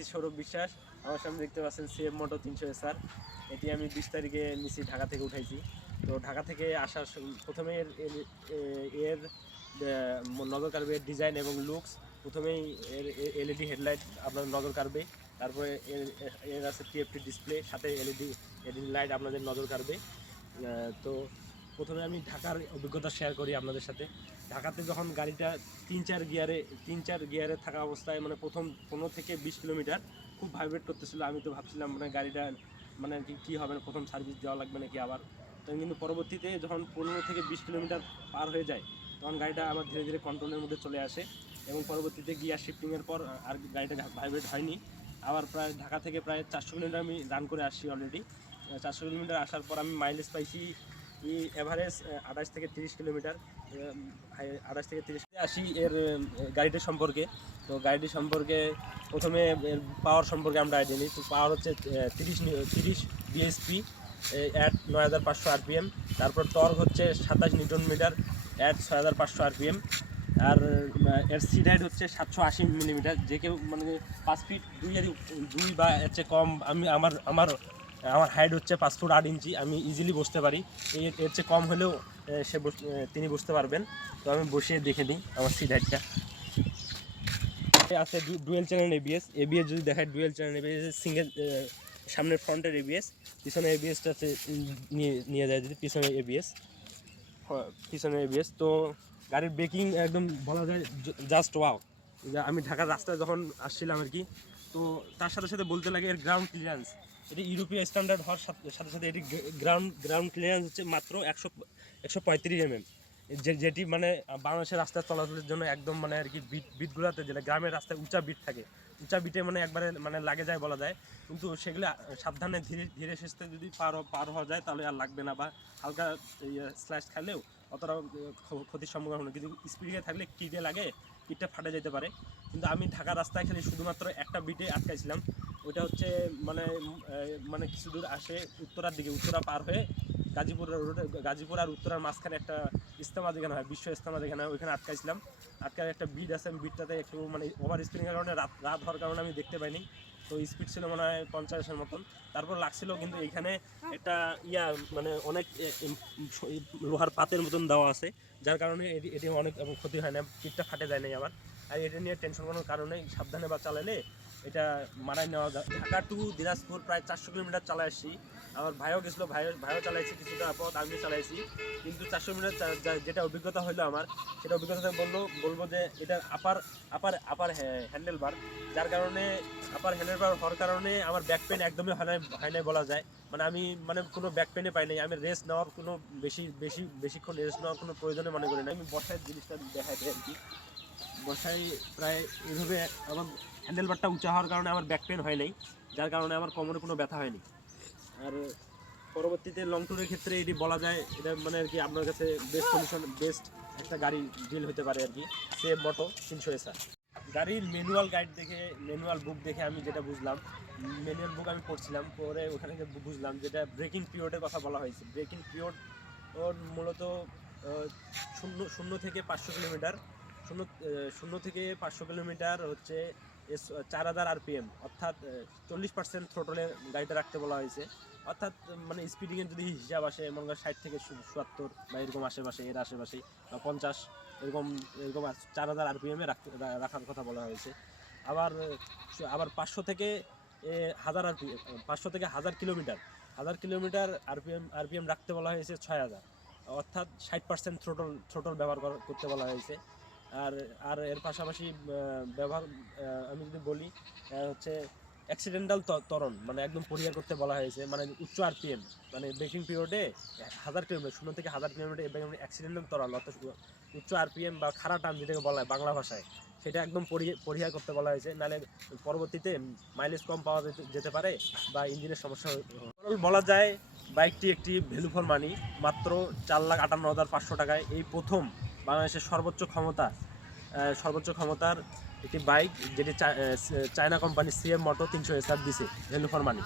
This Sourav বিশ্বাস। আমার সামনে দেখতে পাচ্ছেন সিএম মোটো 300 SR। এটি আমি 20 তারিখে নিচে ঢাকা থেকে উঠাইছি। তো ঢাকা থেকে আসার প্রথমে এর নজর কাড়বে ডিজাইন এবং লুকস। প্রথমেই এর এলইডি হেডলাইট আপনার নজর কাড়বে, তারপরে এর আছে টিএফটি ডিসপ্লে, সাথে এলইডি লাইট আপনাদের নজর কাড়বে। তো প্রথমে আমি ঢাকার অভিজ্ঞতা শেয়ার করি আপনাদের সাথে। ঢাকাতে যখন গাড়িটা 3-4 গিয়ারে থাকা অবস্থায় মানে প্রথম 15 থেকে 20 কিলোমিটার খুব ভাইব্রেট করতেছিল। আমি তো ভাবছিলাম মানে গাড়িটা মানে কী হবে না, প্রথম সার্ভিস দেওয়া লাগবে নাকি আবার। তো কিন্তু পরবর্তীতে যখন 15 থেকে 20 কিলোমিটার পার হয়ে যায় তখন গাড়িটা আমার ধীরে ধীরে কন্ট্রোলের মধ্যে চলে আসে এবং পরবর্তীতে গিয়ার শিফটিংয়ের পর আর গাড়িটা ভাইব্রেট হয়নি। আবার প্রায় ঢাকা থেকে প্রায় 400 কিলোমিটার আমি রান করে আসছি অলরেডি। 400 কিলোমিটার আসার পর আমি মাইলেজ পাইছি এভারেজ 28 থেকে 30 কিলোমিটার। 28 থেকে 30 আসি এর গাড়িটির সম্পর্কে। তো গাড়িটি সম্পর্কে প্রথমে এর পাওয়ার সম্পর্কে আমরা আইডিয়া নিই। তো পাওয়ার হচ্ছে 30 বিএসপি অ্যাট 9500 RPM। তারপর টর্ক হচ্ছে 27 নিউটন মিটার অ্যাট 6500 RPM। আর এর সিট হাইট হচ্ছে 780 মিলিমিটার। যে কেউ মানে 5 ফিট 2 বা এর চেয়ে কম, আমার হাইট হচ্ছে 5 ফুট 8 ইঞ্চি, আমি ইজিলি বসতে পারি। এর চেয়ে কম হলেও তিনি বসতে পারবেন। তো আমি বসে দেখে নিই আমার সিট হাইটটা। আছে ডুয়েল চ্যানেল এবিএস যদি দেখায়, ডুয়েল চ্যানেল এবিএস, সিঙ্গেল সামনের ফ্রন্টের এবিএস, পিছনে এবিএসটা নিয়ে যায় যদি পিছনে এবিএস। তো গাড়ির ব্রেকিং একদম বলা যায় জাস্ট ওয়াও। আমি ঢাকার রাস্তায় যখন আসছিলাম আর কি, তো তার সাথে সাথে বলতে লাগে এর গ্রাউন্ড ক্লিয়ারেন্স। এটি ইউরোপীয় স্ট্যান্ডার্ড হওয়ার সাথে সাথে এটি গ্রাউন্ড ক্লিয়ারেন্স হচ্ছে মাত্র 135 mm, যেটি মানে বাংলাদেশের রাস্তায় চলাচলের জন্য একদম মানে আর কি বিটগুলোতে, যেটা গ্রামের রাস্তায় উঁচা বিট থাকে, উঁচা বিটে মানে একবারে মানে লাগে যায় বলা যায়। কিন্তু সেগুলো সাবধানে ধীরে সুস্থে যদি পার হওয়া যায় তাহলে আর লাগবে না, বা হালকা স্ল্যাশ খেলেও অতটা ক্ষতির সম্মুখীন হলো। কিন্তু স্পিডে থাকলে কিটে লাগে, কিটটা ফাটে যেতে পারে। কিন্তু আমি ঢাকা রাস্তায় খেলে শুধুমাত্র একটা বিটে আটকাইছিলাম। ওইটা হচ্ছে মানে কিছু দূর আসে উত্তরার দিকে, উত্তরা পার হয়ে গাজীপুর আর উত্তরার মাঝখানে একটা ইজতেমা যেখানে হয়, বিশ্ব ইজতেমা যেখানে হয়, ওইখানে আটকাইছিলাম। আটকার একটা বিট আছে, আমি বিটটাতে একটু মানে ওভার স্পিডিংয়ের কারণে রাত হওয়ার কারণে আমি দেখতে পাইনি। তো স্পিড ছিল মনে হয় 50-এর মতন। তারপর লাগছিল কিন্তু এইখানে একটা মানে অনেক লোহার পাতের মতন দেওয়া আছে, যার কারণে এটি অনেক ক্ষতি হয় না, পিঠটা ফাটে যায় নাই আমার। আর এটা নিয়ে টেনশন করার কারণে সাবধানে বা চালালে এটা মারাই নেওয়া যায়। ঢাকা টু দিনাজপুর প্রায় 400 কিলোমিটার চালাই আসছি। আমার ভাইও গেছিলো, ভাইও চালাইছি কিছুটা পথ, আমিও চালাইছি। কিন্তু 400 মিটার যেটা অভিজ্ঞতা হলো আমার, সেটা অভিজ্ঞতা বলবো যে এটা আপার হ্যান্ডেলবার, যার কারণে আপার হ্যান্ডেলবার হওয়ার কারণে আমার ব্যাক পেন একদমই হয় নাই বলা যায়। মানে আমি মানে কোনো ব্যাক পেনে পাই নাই। আমি রেস্ট নেওয়ার কোনো বেশিক্ষণ রেস্ট নেওয়ার কোনো প্রয়োজনে মনে করি না। আমি বসায় জিনিসটা দেখাই দিই আর কি। বসাই প্রায় এইভাবে আমার হ্যান্ডেলবারটা উঁচা হওয়ার কারণে আমার ব্যাক পেন হয় নাই, যার কারণে আমার কোমরে কোনো ব্যথা হয়নি। আর পরবর্তীতে লং ট্যুরের ক্ষেত্রে এটি বলা যায় এটা মানে আর কি আপনার কাছে বেস্ট একটা গাড়ি ডিল হতে পারে আর কি, সিএম মোটো 300 SR। গাড়ির ম্যানুয়াল বুক দেখে আমি যেটা বুঝলাম, ম্যানুয়াল বুক আমি পড়ছিলাম, পরে ওখানে বুঝলাম যেটা ব্রেকিং পিরিয়ডের কথা বলা হয়েছে। ব্রেকিং পিরিয়ড ওর মূলত 0 থেকে 500 কিলোমিটার, 0 থেকে 500 কিলোমিটার হচ্ছে 4000 RPM, অর্থাৎ 40% থ্রোটলে গাড়িটা রাখতে বলা হয়েছে। অর্থাৎ মানে স্পিডিংয়ের যদি হিসাব আসে, মনে করেন 60 থেকে 70 বা এরকম এর আশেপাশেই, বা 50 এরকম 4000 RPM রাখার কথা বলা হয়েছে। আবার 500 থেকে 1000 কিলোমিটার RPM রাখতে বলা হয়েছে 6000, অর্থাৎ 60% থ্রোটল ব্যবহার করতে বলা হয়েছে। আর এর পাশাপাশি ব্যবহার আমি যদি বলি হচ্ছে অ্যাক্সিডেন্টাল ত্বরণ, মানে একদম পরিহার করতে বলা হয়েছে। মানে উচ্চ RPM, মানে ব্রেকিং পিরিয়ডে 1000 কিলোমিটার, 0 থেকে 1000 কিলোমিটার এবং অ্যাক্সিডেন্টাল ত্বরণ অর্থাৎ উচ্চ RPM বা খাড়া টান যেটাকে বলা হয় বাংলা ভাষায়, সেটা একদম পরিহার করতে বলা হয়েছে। নাহলে পরবর্তীতে মাইলেজ কম পাওয়া যেতে পারে বা ইঞ্জিনের সমস্যা বলা যায়। বাইকটি একটি ভ্যালু ফর মানি, মাত্র 4,58,500 টাকায় এই প্রথম বাংলাদেশের সর্বোচ্চ ক্ষমতার একটি বাইক, যেটি চায়না কোম্পানি সিএম মোটো 300 SR দিছে ভ্যালু ফর মানি।